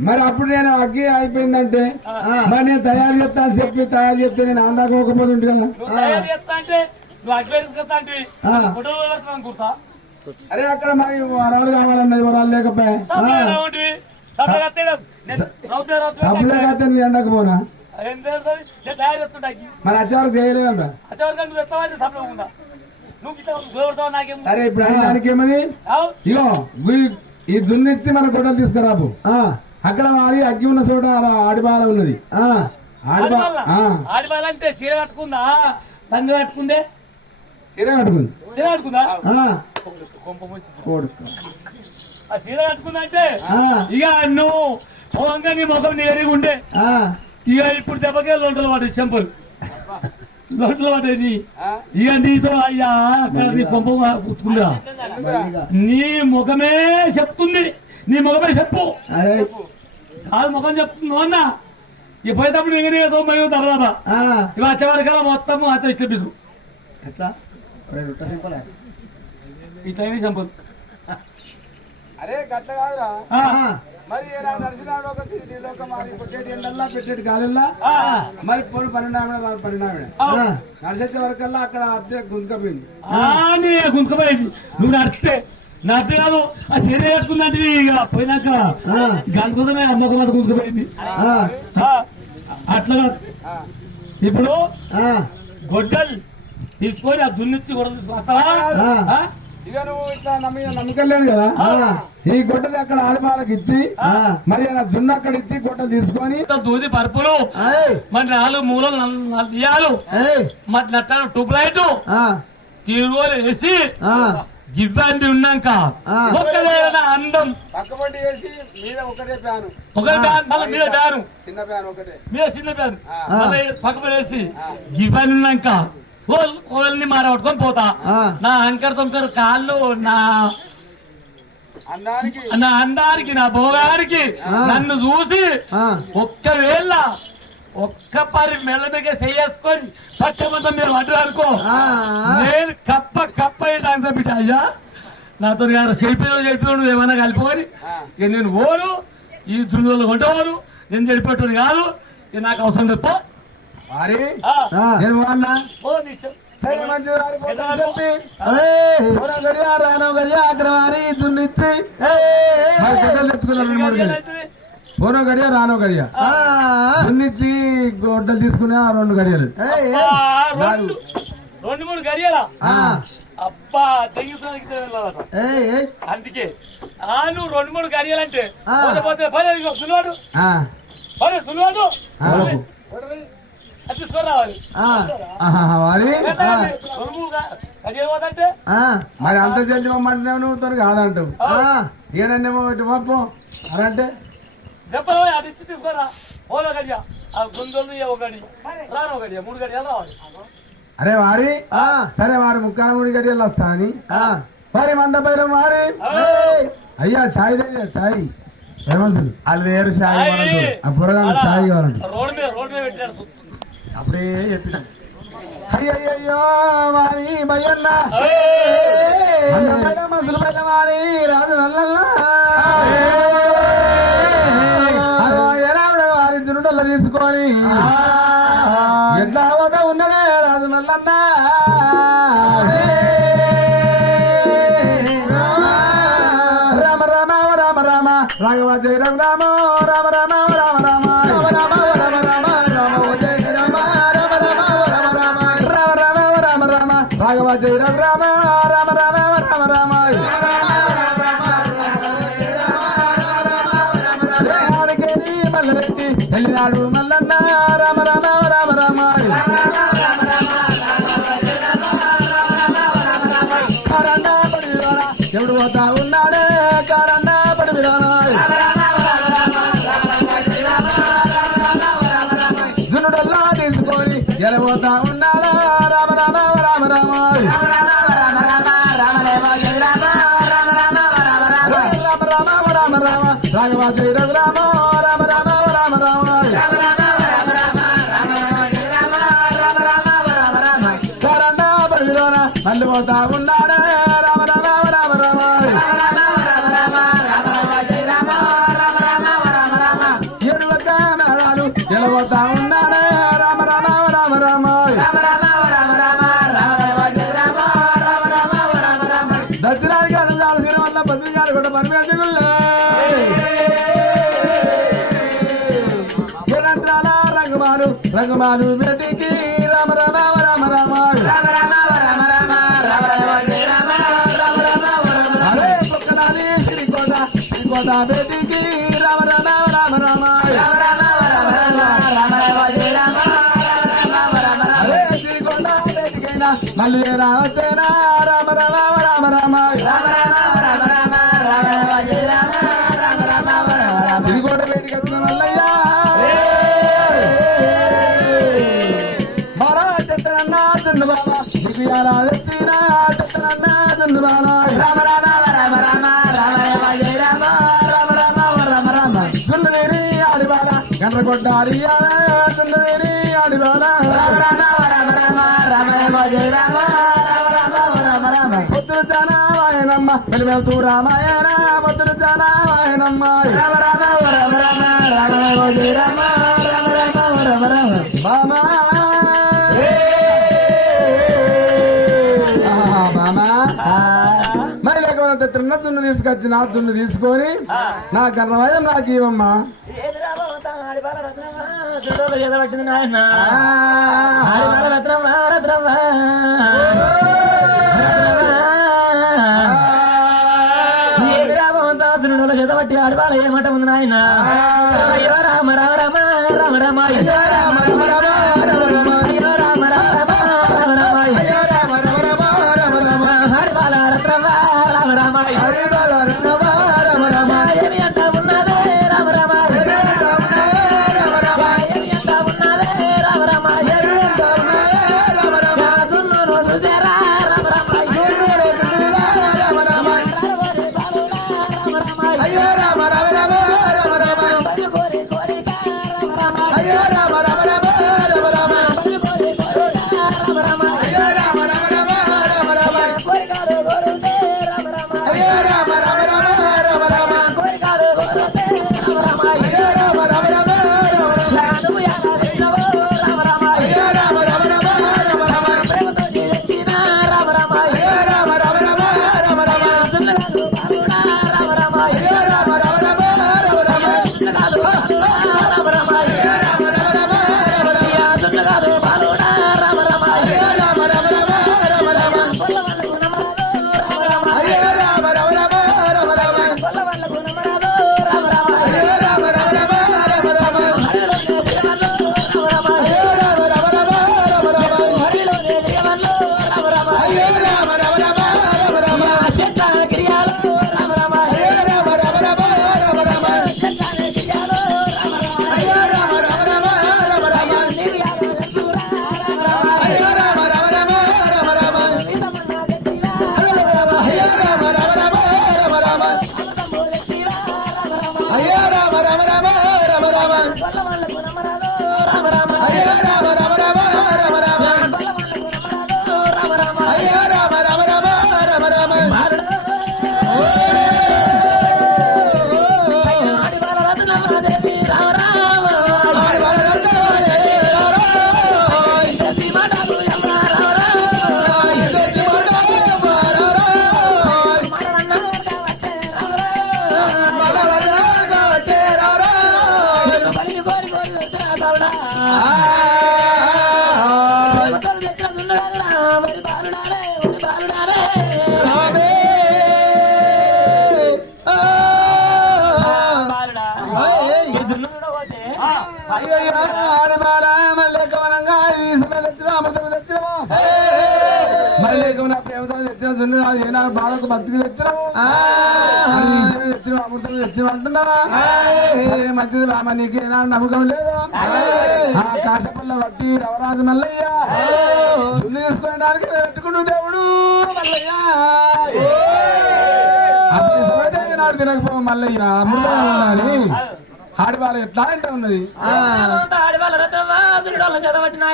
మరి అప్పుడు నేను అగ్గి అయిపోయిందంటే మరి నేను తయారు చేస్తాను చెప్పి తయారు చేస్తే నేను అందాక పోకపోతుంటే అరే అక్కడ మరి వరాలు కావాలన్నది వరాలు లేకపోయా? సప్లై మన అచ్చవరకు చేయలేదమ్మా సరే ఇప్పుడు దానికి ఏమది? ఇగో ఈ దున్నిచ్చి మన గొడ్డలు తీసుకురాబు ఆ అక్కడ ఆడి అగ్గి ఉన్న చోట ఆడిపాల ఉన్నది. ఆడిపాల అంటే చీర కట్టుకుందా తండ్రి కట్టుకుందే చీర కట్టుకుంది. చీర కట్టుకుందా ఆ చీర కట్టుకుందా అంటే ఇక నువ్వు పొగంగా నీ ముఖం నేరుగా ఉండే ఇక ఇప్పుడు దెబ్బకే లొంటలు పడ్డాయి చెంపలు. లొంటలు పడ్డాయి నీ. ఇక నీతో అయ్యా అక్కడ నీ కొంప పుచ్చుకుందా నీ ముఖమే చెప్తుంది. నీ ముఖమే చెప్పు. అరే. కాదు ముఖం చెప్తుంది అన్న. ఇక పోయేటప్పుడు ఇంక నీ తొంభై దబదబా ఆ, ఇవి వచ్చేవారికల్లా మొత్తం అత్త ఇట్లా సింపలే. ఇట్లా అయినా చంపదు అరే మరి నడిచినాడు ఒక పెట్టేటి మరి నువ్వు నడితే నా కాదు ఆ చీర కట్టుకుందంటే ఇక పోయినాక. దాని కోసమే అందరి మాట గుంజుకుపోయింది. అట్లా ఇప్పుడు గొడ్డలు తీసుకొని ఆ దున్నిచ్చి గొడవ తీసుకుని ఇక నువ్వు ఇట్లా నమ్మి నమ్మకం లేదు కదా? ఈ గొడ్డలు అక్కడ ఆడవాళ్ళకి ఇచ్చి మరి ఆయన జున్ను అక్కడ ఇచ్చి గొడ్డలు తీసుకొని దూది పరుపులు. మరి నాలుగు మూలలు ఇయ్యాలు మరి నట్టాను ట్యూబ్ లైట్. తీరుగోలు వేసి గివ్వండి ఉన్నాక ఒక్కదేనా అందం. పక్కబండి వేసి మీద ఒకటే ఫ్యాను. ఒక బ్యాన్ మళ్ళీ మీద బ్యాను చిన్న ఫ్యాన్ ఒకటే. మీద చిన్న బ్యాన్ మళ్ళీ పక్క వేసి గివ్వని ఉన్నాక కోళ్ళని మారబట్టుకొని పోతా. నా అంకర్ తొంకర్ కాళ్ళు నా నా అందానికి నా భోగానికి నన్ను చూసి ఒక్కవేళ ఒక్క పరి మెల్లమిగా చేసుకొని పచ్చమంతా మీరు వడ్డు అనుకో. నేను కప్ప కప్ప బిడ్డ. అయ్యా నాతో గారు చెడిపోయి చెడిపోయి నువ్వు ఏమైనా కలిపోని. నేను ఓను ఈ దున్నులు కొంటవారు నేను చెడిపెట్టుని కాదు. ఇక నాకు అవసరం ఆ, నేను పోవాలనా గడియా పోనో గడియా రానో గడియా దున్నిచ్చి. గొడ్డలు తీసుకునే రెండు గడియలు రెండు. మూడు గడియలా అప్పా అందుకే ఆ రెండు మూడు గడియాలంటే పోతే పోతే మరి అంత చేసి పంపంటున్నావు నువ్వు తను కాదంటావు. ఏదన్నేమో ఇటు పంపు. అనంటే అరే వారి సరే వారి ముక్కాల మూడు గడియలు వస్తా అని. వారి మంద పైన వారి. అయ్యా చాయ్ చాయ్. ఏమవుతుంది వాళ్ళు వేరు చాయ్ కావాలంటారు మీద బుర్రగాళ్ళు మీద పెట్టారు అప్పుడే చెప్పిన అయ్యయ్యో వారి రాజు తీసుకొని తెలినాడు మల్లన్న రామ రామ రామ రామ ఎవడు పోతావు మధ్యలోన మళ్ళీ పోతా ఉన్నాడే. రామ బాబేదికి రామ రామ రామ రామ రామ రామ రామ రామ మళ్ళీ రావతే కొట్టారి రామ రామ రామ రామ రామ రామ రామాయణ రామ రామ రామ రామ రామ రామ మరి లేకపోతే తిన్న తున్ను తీసుకొచ్చి నా తున్ను తీసుకొని నా కర్ణమయం నాకు ఇవమ్మా చేతబట్టి ఆడవాళ్ళ ఏమంట ఉంది నాయన రామ రామ రామ రామ రామ రామ రామ బాధకు బతుకు తెచ్చినావు తెచ్చినావు అమృతం తెచ్చినావు అంటున్నావా మంచిది రామ నీకు ఏనా నమ్మకం లేదా కాశపల్ల వట్టి రవరాజు మల్లయ్య. దున్ని తీసుకోవడానికి పెట్టుకుంటూ దేవుడు మల్లయ్య అప్పుడు సమయతే నాడు తినకపో మల్లయ్య అమృతం ఉండాలి ఆడవాళ్ళ ఎట్లా అంట ఉన్నది? ఆడవాళ్ళ రత్నవాసుడు చదవట్టిన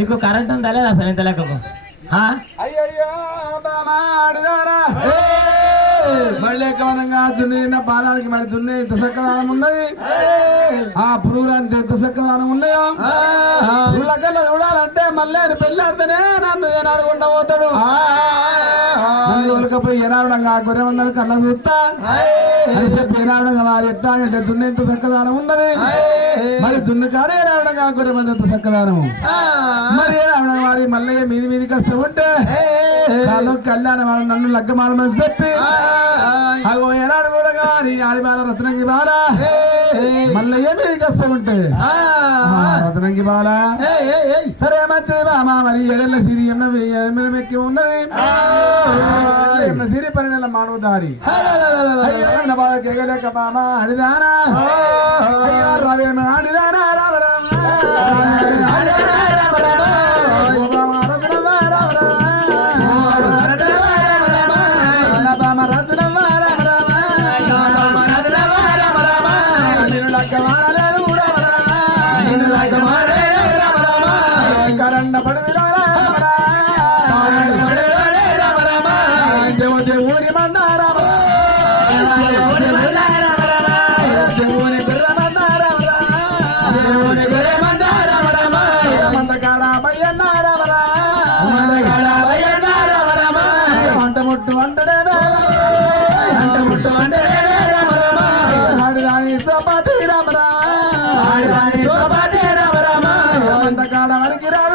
నీకు కరెంట్ ఉందా లేదా అసలు ఇంత లెక్కకు ఆ? మళ్ళీ కవనంగా దున్న బాణానికి మరి దున్నే ఎంత సక్కదానం ఉన్నది? ఆ పురుగురానికి ఎంత సక్కదానం ఉన్నాయో? పుల్లకల్లా చూడాలంటే మళ్ళీ పెళ్ళాడితేనే నన్ను ఏనాడు ఉండబోతాడు. తోలుకపోయి ఏనాడుగా గొర్రె వందల కళ్ళ చూస్తా? అని చెప్పి వారి ఎట్టా అంటే దున్న ఎంత సక్కదానం ఉన్నది? మరి దున్ను కాడే ఏనాడుగా గొర్రె మంది ఎంత సక్కదానం మరి ఏనాడుగా వారి మళ్ళీ మీది మీదికి వస్తూ ఉంటే? కాదు కళ్యాణం నన్ను లగ్గమాడమని చెప్పి అగో ఏనాడు కూడా కానీ ఆడిబాల రత్నంగి బాల. మల్లయ్య మీదికి వస్తూ ఉంటే? రత్నంగి బాల. సరే మంచిది బామా మరి ఏడెళ్ళ సిరి ఎన్న మెక్కి ఉన్నది. ఎన్న సిరి పని నెల మానవ దారి బాధ కేగలేక బామా అడిదానా అయ్యో రవేమ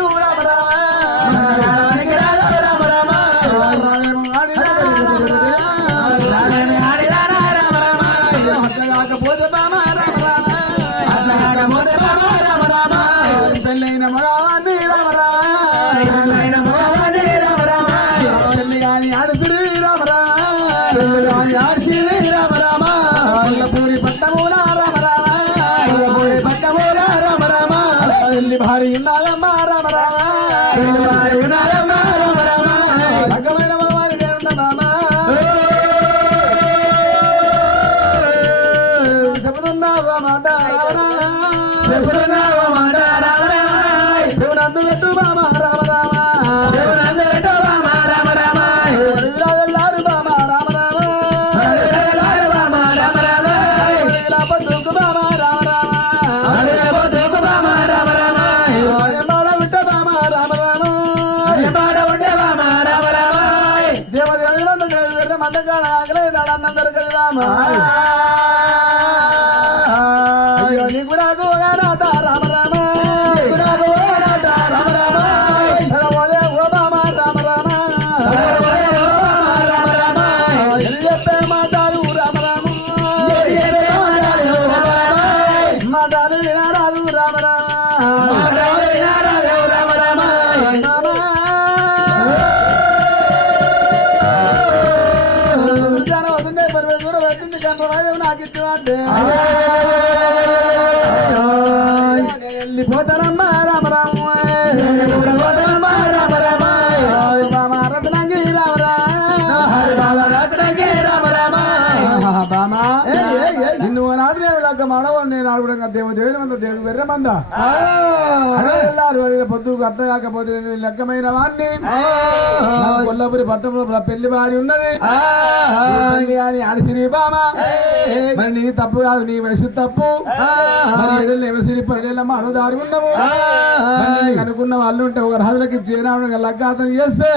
వరికి రాడు రామ మదారా రామా? నిన్ను నాడు నేను లాక మాడవాడు నేను ఆడుకోవడం దేవు దేవుని మంద దేవుడు వెర్ర మంద. వెళ్ళారు పొద్దు అర్థ కాకపోతే నేను లెక్కమైన వాడిని కొల్లపురి పట్టణంలో పెళ్ళి వాడి ఉన్నది. అని అడిసిరి బామా. మరి నీ తప్పు కాదు నీ వయసు తప్పు. ఎవరిసిరి పడేళ్ళ మనం దారి ఉన్నాము అనుకున్న వాళ్ళు ఉంటే ఒక రాజులకి చేరావడం లగ్గాతం చేస్తే.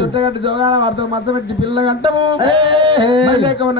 చుట్టగట్టు జోగాల వాడితో మచ్చబెట్టి పిల్లలు అంటాము లేకుండా